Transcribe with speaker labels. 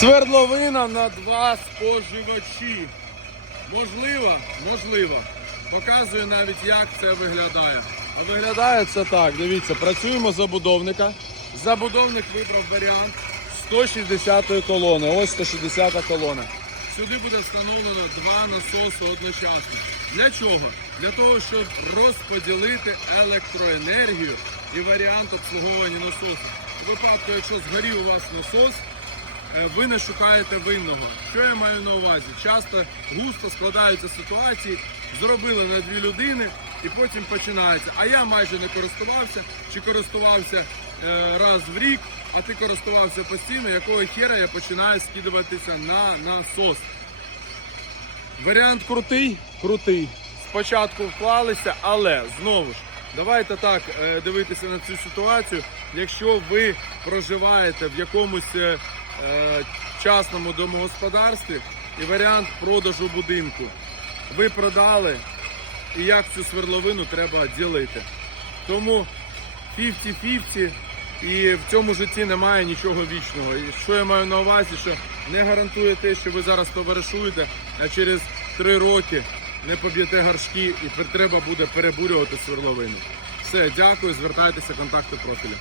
Speaker 1: Свердловина на два споживачі. Можливо, можливо. Показую навіть, як це виглядає. А виглядає це так. Дивіться, працюємо забудовника. Забудовник вибрав варіант 160-ї колони. Ось 160 колона. Сюди буде встановлено два насоси одночасно. Для чого? Для того, щоб розподілити електроенергію і варіант обслуговування насосу. У випадку, якщо згорів у вас насос, ви не шукаєте винного. Що я маю на увазі? Часто густо складаються ситуації, зробили на дві людини і потім починається. А я майже не користувався чи користувався е, раз в рік, а ти користувався постійно, якого хера я починаю скидуватися на насос. Варіант крутий, крутий. Спочатку вклалися, але знову ж. Давайте так е, дивитися на цю ситуацію. Якщо ви проживаєте в якомусь е, е, частному домогосподарстві і варіант продажу будинку, ви продали, і як цю свердловину треба ділити. Тому 50-50 і в цьому житті немає нічого вічного. І що я маю на увазі, що не гарантує те, що ви зараз товаришуєте, а через 3 роки не поб'єте горшки і треба буде перебурювати свердловину. Все, дякую, звертайтеся, контакти профілю.